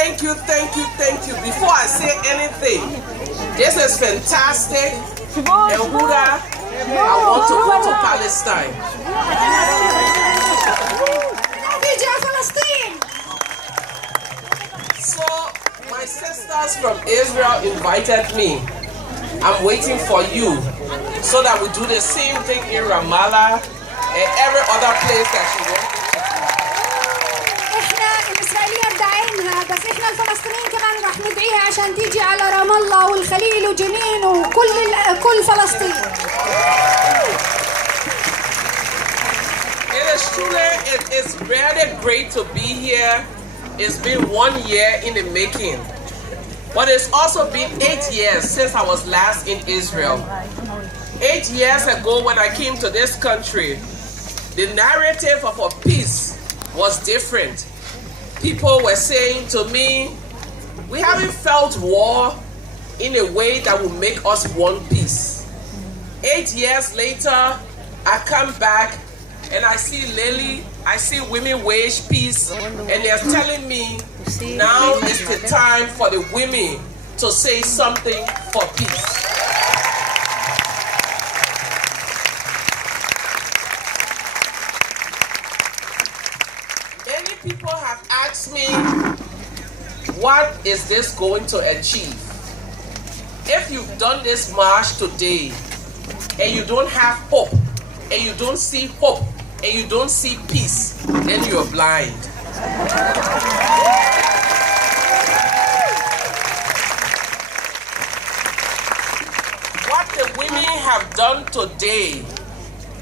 thank you. Before I say anything, this is fantastic. And Huda, I want to go to Palestine. So, my sisters from Israel invited me. I'm waiting for you so that we do the same thing in Ramallah and every other place that you want. احنا الاسرائيليين داعينها، بس احنا الفلسطينيين كمان رح ندعيها عشان تيجي على رام الله والخليل وجنين وكل فلسطين. It is really great to be here. It's been 1 year in the making. But it's also been 8 years since I was last in Israel. 8 years ago when I came to this country, the narrative of a peace was different. People were saying to me, we haven't felt war in a way that will make us want peace. 8 years later, I come back and I see Lily, I see Women Wage Peace, and they're telling me now is the time for the women to say something for peace. Many people have asked me, what is this going to achieve? If you've done this march today and you don't have hope, and you don't see hope, and you don't see peace, then you're blind. What the women have done today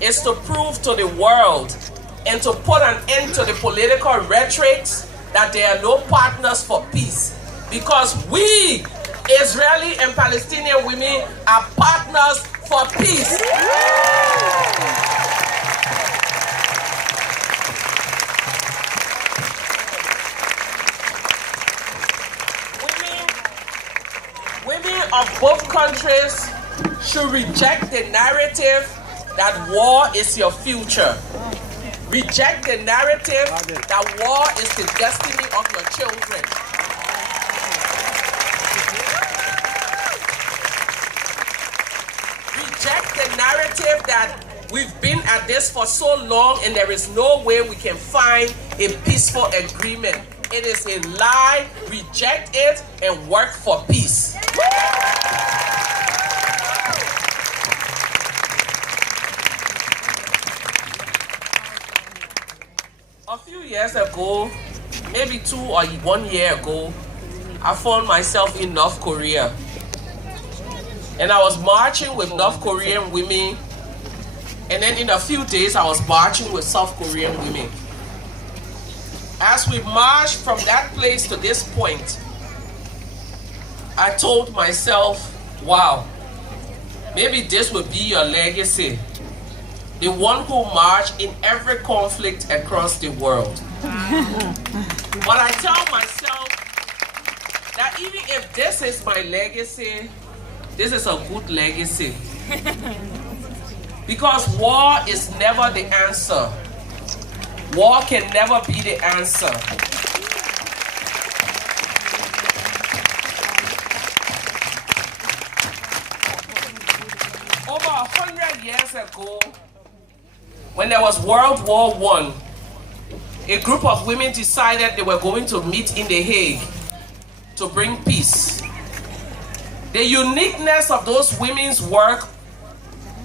is to prove to the world and to put an end to the political rhetoric that there are no partners for peace. Because we, Israeli and Palestinian women, are partners for peace. Women of both countries should reject the narrative that war is your future. Reject the narrative that war is the destiny of your children. Reject the narrative that we've been at this for so long and there is no way we can find a peaceful agreement. It is a lie. Reject it and work for peace. A few years ago, maybe 2 or 1 year ago, I found myself in North Korea. And I was marching with North Korean women. And then in a few days, I was marching with South Korean women. As we marched from that place to this point, I told myself, wow, maybe this will be your legacy. The one who marched in every conflict across the world. But I tell myself that even if this is my legacy, this is a good legacy. Because war is never the answer. War can never be the answer. Over 100 years ago, when there was World War I, a group of women decided they were going to meet in The Hague to bring peace. The uniqueness of those women's work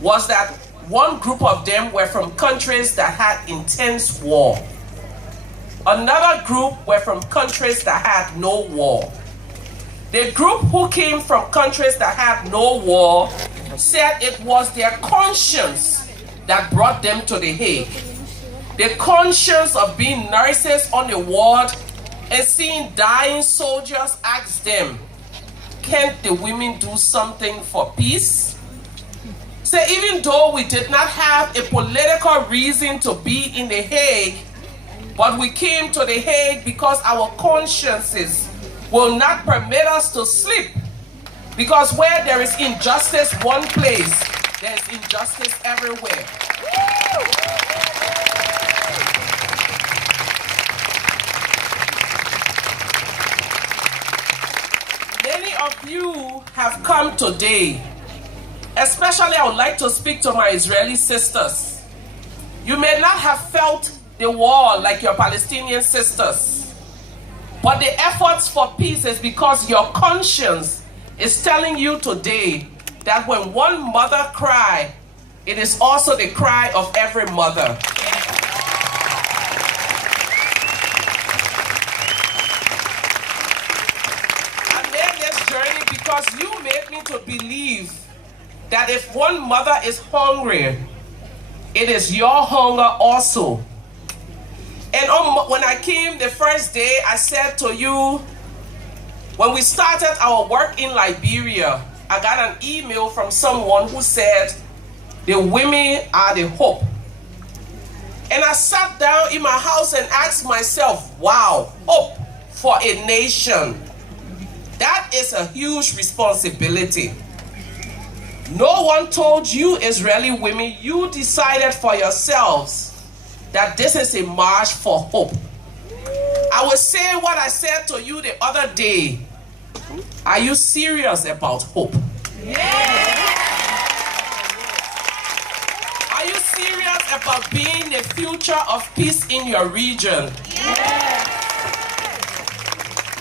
was that one group of them were from countries that had intense war. Another group were from countries that had no war. The group who came from countries that had no war said it was their conscience that brought them to The Hague. The conscience of being nurses on the ward and seeing dying soldiers asked them, can't the women do something for peace? So even though we did not have a political reason to be in The Hague, but we came to The Hague because our consciences will not permit us to sleep. Because where there is injustice one place, there is injustice everywhere. you have come today, especially I would like to speak to my Israeli sisters. You may not have felt the war like your Palestinian sisters, but the efforts for peace is because your conscience is telling you today that when one mother cries, it is also the cry of every mother. I made this journey because you made me to believe that if one mother is hungry, it is your hunger also. And when I came the first day, I said to you, when we started our work in Liberia, I got an email from someone who said, the women are the hope. And I sat down in my house and asked myself, wow, hope for a nation. That is a huge responsibility. No one told you, Israeli women, you decided for yourselves that this is a march for hope. I will say what I said to you the other day. Are you serious about hope? Yeah. Are you serious about being the future of peace in your region? Yeah.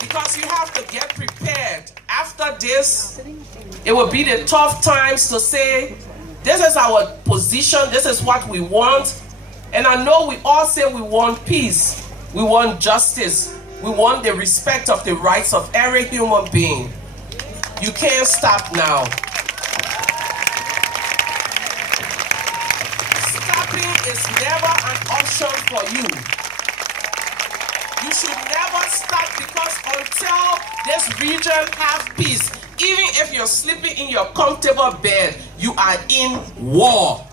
Because you have to get prepared. After this, it will be the tough times to say, this is our position, this is what we want. And I know we all say we want peace, we want justice, we want the respect of the rights of every human being. You can't stop now. Stopping is never an option for you. You should never stop, because until this region has peace, even if you're sleeping in your comfortable bed, you are in war.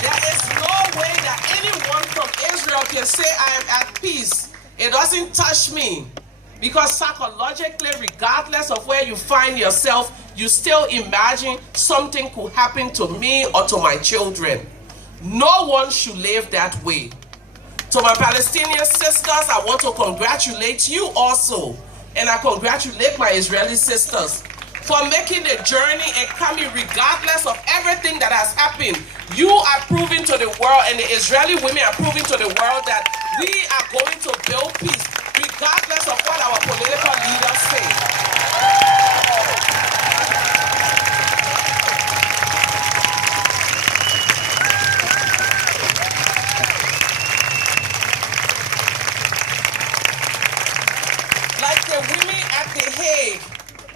There is no way that anyone from Israel can say, I am at peace. It doesn't touch me. Because psychologically, regardless of where you find yourself, you still imagine something could happen to me or to my children. No one should live that way. To my Palestinian sisters, I want to congratulate you also. And I congratulate my Israeli sisters for making the journey and coming regardless of everything that has happened. You are proving to the world, and the Israeli women are proving to the world, that we are going to build peace regardless of what our political leaders say.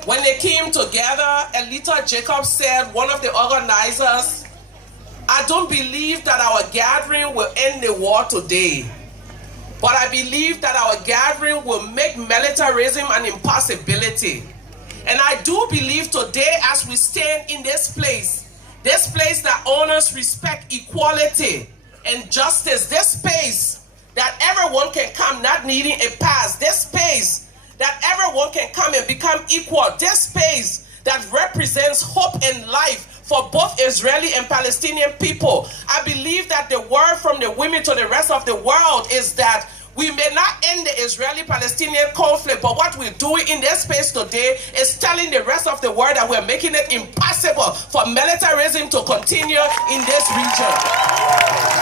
When they came together, Elita Jacobs said, one of the organizers, I don't believe that our gathering will end the war today, but I believe that our gathering will make militarism an impossibility. And I do believe today, as we stand in this place that honors, respect, equality, and justice, this space that everyone can come not needing a pass, this space that everyone can come and become equal, this space that represents hope and life for both Israeli and Palestinian people. I believe that the word from the women to the rest of the world is that we may not end the Israeli-Palestinian conflict, but what we're doing in this space today is telling the rest of the world that we're making it impossible for militarism to continue in this region.